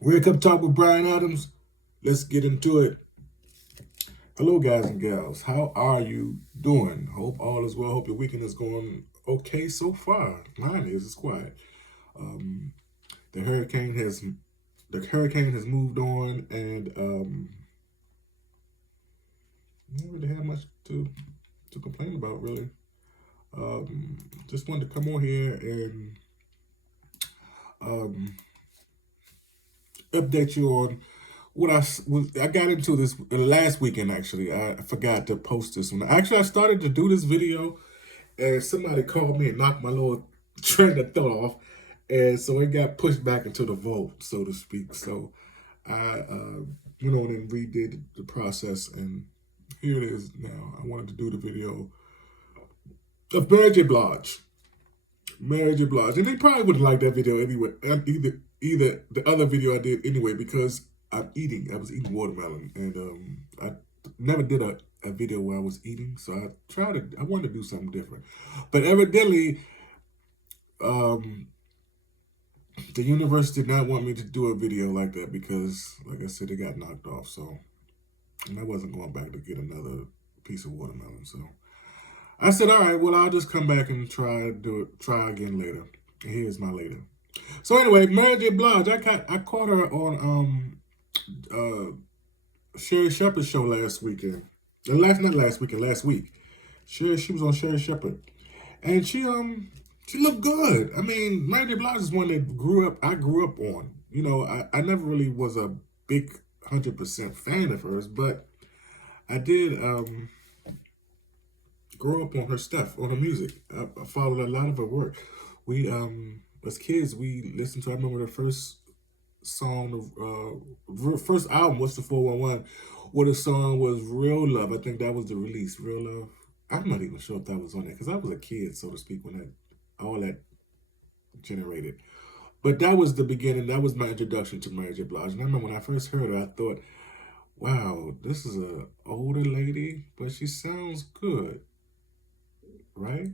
Wake Up Talk with Brian Adams. Let's get into it. Hello, guys and gals. How are you doing? Hope all is well. Hope your weekend is going okay so far. Mine is. It's quiet. Um, the hurricane has moved on, and I don't really have much to complain about, really. Just wanted to come on here and um, update you on what I got into this last weekend. Actually, I forgot to post this one. Actually, I started to do this video, and somebody called me and knocked my little train of thought off, and so it got pushed back into the vault, so to speak. So I went on and redid the process, and here it is now. I wanted to do the video of Blige. Mary J. Blige. And they probably would have liked that video anyway. Either the other video I did anyway, because I'm eating. I was eating watermelon, and I never did a video where I was eating, so I wanted to do something different. But evidently, um, the universe did not want me to do a video like that because, like I said, it got knocked off. So, and I wasn't going back to get another piece of watermelon. So I said, all right, well, I'll just come back and try again later. And here's my later. So anyway, Mary J. Blige, I caught her on Sherry Shepherd's show last weekend. Not last weekend, last week. She was on Sherry Shepherd, and she looked good. I mean, Mary J. Blige is one that I grew up on. You know, I never really was a big 100% fan of hers, but I did grow up on her stuff, on her music. I followed a lot of her work. We as kids we listened to. I remember the first song, first album was the 411. Where the song was Real Love. I think that was the release, Real Love. I'm not even sure if that was on there because I was a kid, so to speak, when that all that generated. But that was the beginning. That was my introduction to Mary J. Blige. And I remember when I first heard her, I thought, "Wow, this is a older lady, but she sounds good, right?"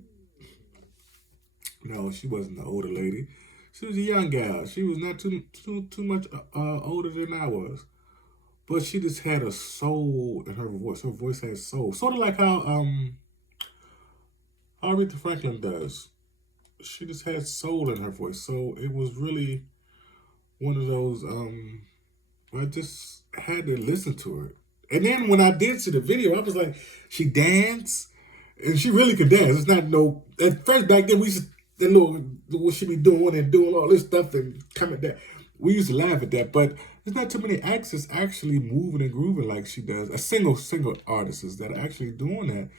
No, she wasn't an older lady. She was a young gal. She was not too much older than I was. But she just had a soul in her voice. Her voice had soul, sort of like how Aretha Franklin does. She just had soul in her voice, so it was really one of those. I just had to listen to her. And then when I did see the video, I was like, she danced, and she really could dance. It's not no. At first back then, we used to, the little what she be doing and doing all this stuff and coming down. We used to laugh at that, but there's not too many acts that's actually moving and grooving like she does. A single artists that are actually doing that.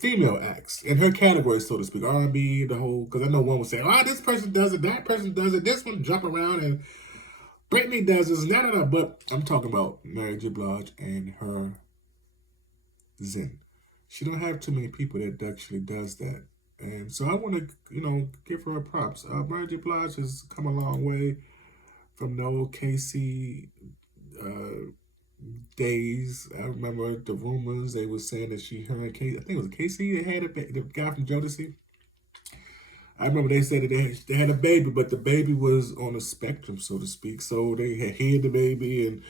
Female acts in her category, so to speak, R&B, the whole. Because I know one would say, "Oh, this person does it, that person does it, this one jump around and Britney does this, da. But I'm talking about Mary J. Blige and her zen. She don't have too many people that actually does that. And so I want to, give her props. Mary J. Blige has come a long way from the old KC uh, days. I remember the rumors they were saying that her and Casey, I think it was Casey, they had the guy from Jodeci. I remember they said that they had a baby, but the baby was on a spectrum, so to speak. So they had hid the baby and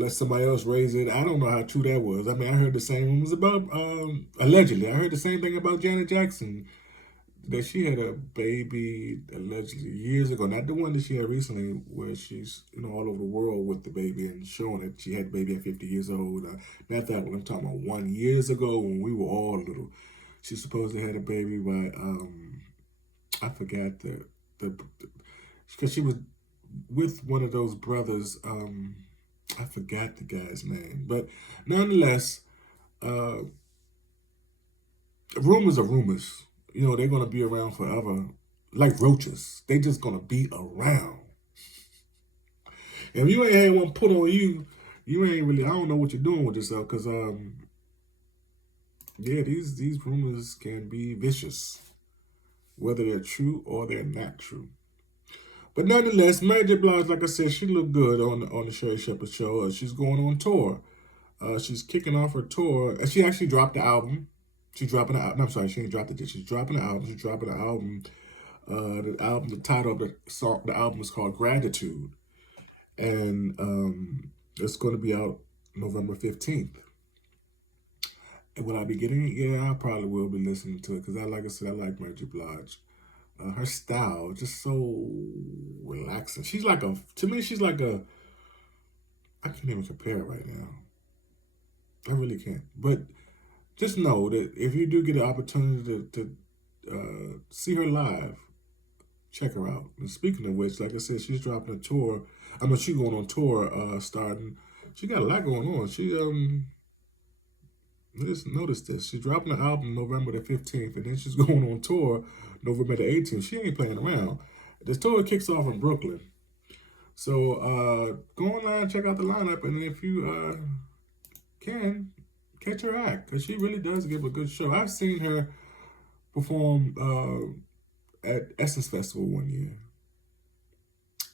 let somebody else raise it. I don't know how true that was. I mean, I heard the same rumors about, allegedly, I heard the same thing about Janet Jackson, that she had a baby allegedly years ago. Not the one that she had recently, where she's all over the world with the baby and showing that she had a baby at 50 years old. Not that one. I'm talking about 1 years ago when we were all little. She supposedly had a baby by I forgot the because she was with one of those brothers. I forgot the guy's name, but nonetheless, uh, rumors are rumors. They're gonna be around forever, like roaches. They just gonna be around. If you ain't had one put on you, you ain't really. I don't know what you're doing with yourself, cause yeah, these rumors can be vicious, whether they're true or they're not true. But nonetheless, Mary J. Blige, like I said, she looked good on the Sherry Shepherd show. She's going on tour. She's kicking off her tour. She actually dropped the album. She's dropping the album. I'm sorry, she ain't dropped it yet. She's dropping the album. She's dropping the album. The title of the album is called Gratitude. and it's going to be out November 15th. And will I be getting it? Yeah, I probably will be listening to it because like I said, I like Mary Blige. Her style just so relaxing. She's like a to me. She's like a I can't even compare it right now. I really can't. But just know that if you do get an opportunity to see her live, check her out. And speaking of which, like I said, she's dropping a tour. I know she's going on tour starting. She got a lot going on. Just notice this. She's dropping an album November the 15th, and then she's going on tour November the 18th. She ain't playing around. This tour kicks off in Brooklyn. So go online, check out the lineup, and if you can, catch her act, because she really does give a good show. I've seen her perform at Essence Festival one year,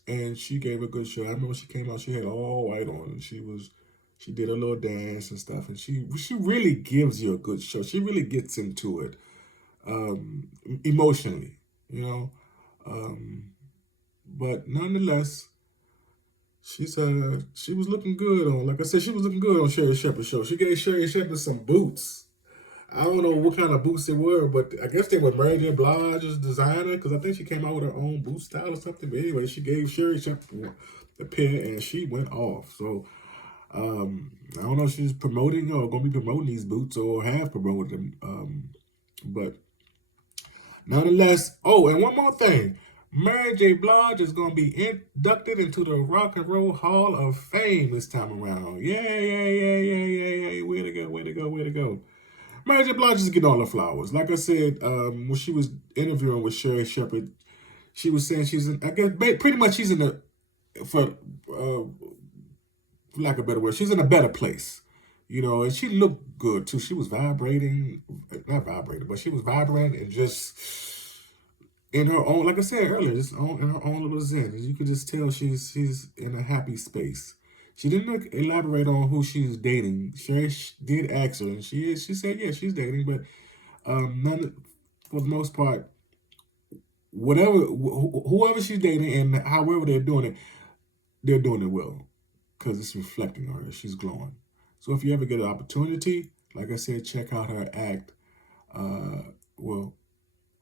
and she gave a good show. I remember she came out, she had all white on, and she did a little dance and stuff, and she really gives you a good show. She really gets into it emotionally, you know. Um, but nonetheless, she was looking good on, like I said, she was looking good on Sherry Shepherd's show. She gave Sherry Shepherd some boots. I don't know what kind of boots they were, but I guess they were Mary J. Blige's designer because I think she came out with her own boot style or something. But anyway, she gave Sherry Shepherd a pair and she went off. So I don't know if she's promoting or going to be promoting these boots or have promoted them. But nonetheless, oh, and one more thing. Mary J. Blige is going to be inducted into the Rock and Roll Hall of Fame this time around. Yeah, yeah, yeah, yeah, yeah, yeah. Way to go, way to go, way to go. Mary J. Blige is getting all the flowers. Like I said, when she was interviewing with Sherry Shepherd, she was saying she's in, I guess, pretty much she's in the, for lack of a better word, she's in a better place. You know, and she looked good too. She was vibrating, not vibrating, but she was vibrant and just in her own, like I said earlier, just in her own little zen. You could just tell she's in a happy space. She didn't elaborate on who she's dating. Sherry did ask her, and she said yeah she's dating, but none for the most part, whoever she's dating and however they're doing it well because it's reflecting on her. She's glowing. So if you ever get an opportunity, like I said, check out her act. Well,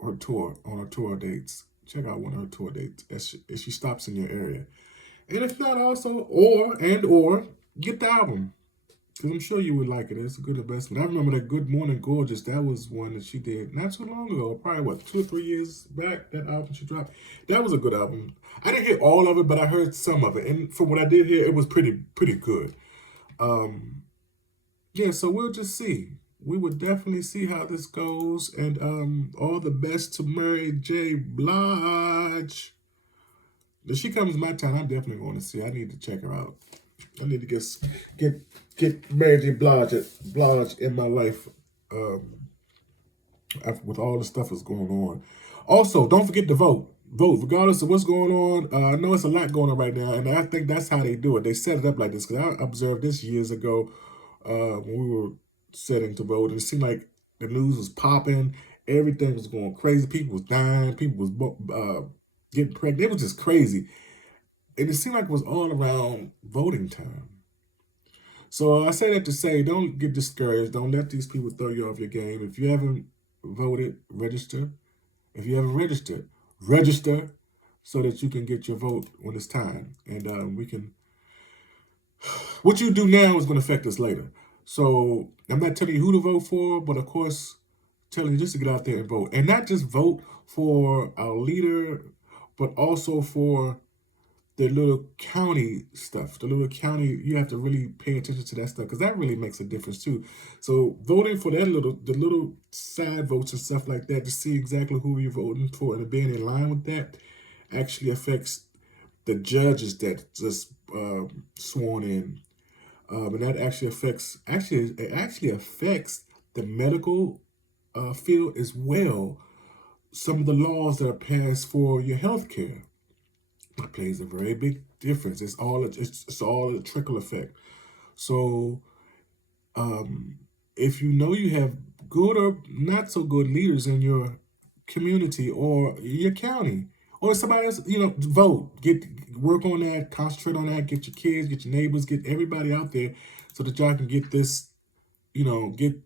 her tour on her tour dates. Check out one of her tour dates if she stops in your area. And if not, also or get the album because I'm sure you would like it. It's a good investment. I remember that Good Morning Gorgeous. That was one that she did not too long ago. Probably what 2 or 3 years back. That album she dropped. That was a good album. I didn't hear all of it, but I heard some of it, and from what I did hear, it was pretty good. Um, yeah, so we'll just see. We would definitely see how this goes, and all the best to Mary J. Blige. If she comes my town, I'm definitely going to see. I need to check her out. I need to get Mary J. Blige in my life with all the stuff that's going on. Also, don't forget to vote. Vote, regardless of what's going on. I know it's a lot going on right now, and I think that's how they do it. They set it up like this because I observed this years ago when we were setting to vote. And it seemed like the news was popping, everything was going crazy. People was dying, people was getting pregnant. It was just crazy, and it seemed like it was all around voting time. So I say that to say, don't get discouraged. Don't let these people throw you off your game. If you haven't voted, register. If you haven't registered, register so that you can get your vote when it's time. And we can. What you do now is going to affect us later. So I'm not telling you who to vote for, but of course, telling you just to get out there and vote, and not just vote for our leader, but also for the little county stuff, the little county, you have to really pay attention to that stuff because that really makes a difference too. So voting for the little side votes and stuff like that to see exactly who you're voting for and being in line with that actually affects the judges that just sworn in, and that it actually affects the medical field as well. Some of the laws that are passed for your health care. It plays a very big difference. It's all a trickle effect. So if you know you have good or not so good leaders in your community or your county or somebody else, vote. Work on that, concentrate on that, get your kids, get your neighbors, get everybody out there so that y'all can get this, get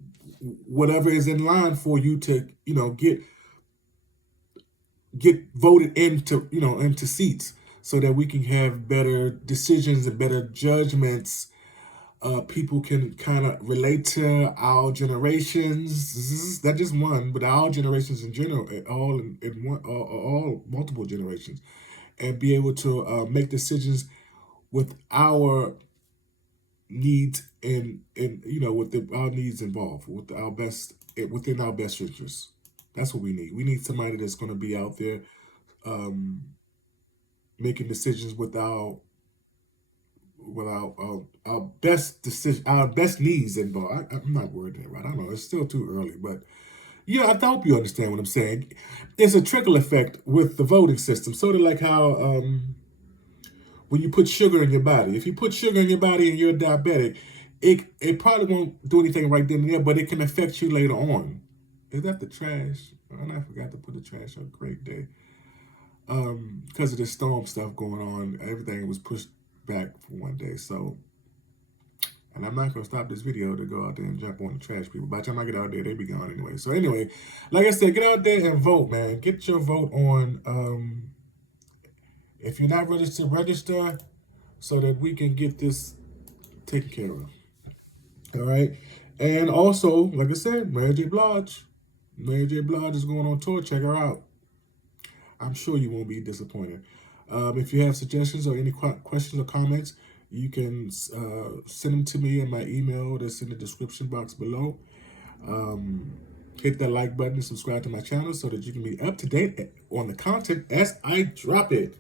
whatever is in line for you to, get voted into seats so that we can have better decisions and better judgments. People can kind of relate to our generations. Not just one, but our generations in general, all in one, all multiple generations, and be able to make decisions with our needs and with our needs involved, with our best within our best interests. That's what we need. We need somebody that's going to be out there um, making decisions with our best decision, our best needs involved. I'm not wording it right. I don't know. It's still too early, but yeah, I hope you understand what I'm saying. It's a trickle effect with the voting system, sort of like how when you put sugar in your body. If you put sugar in your body and you're diabetic, it probably won't do anything right then and there, but it can affect you later on. Is that the trash? And I forgot to put the trash on. Great day. Because of this storm stuff going on, everything was pushed back for one day. So, and I'm not gonna stop this video to go out there and jump on the trash people. By the time I get out there, they be gone anyway. So anyway, like I said, get out there and vote, man. Get your vote on. If you're not registered, register so that we can get this taken care of. All right. And also, like I said, Mary J. Blige. Mary J. Blige is going on tour. Check her out. I'm sure you won't be disappointed. If you have suggestions or any questions or comments, you can send them to me in my email that's in the description box below. Hit that like button and subscribe to my channel so that you can be up to date on the content as I drop it.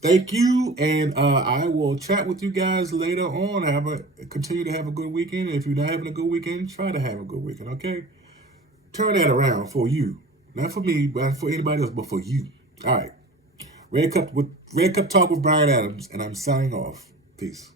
Thank you, and I will chat with you guys later on. Continue to have a good weekend. If you're not having a good weekend, try to have a good weekend, okay? Turn that around for you. Not for me, but for anybody else, but for you. All right. Red Cup Talk with Brian Adams, and I'm signing off. Peace.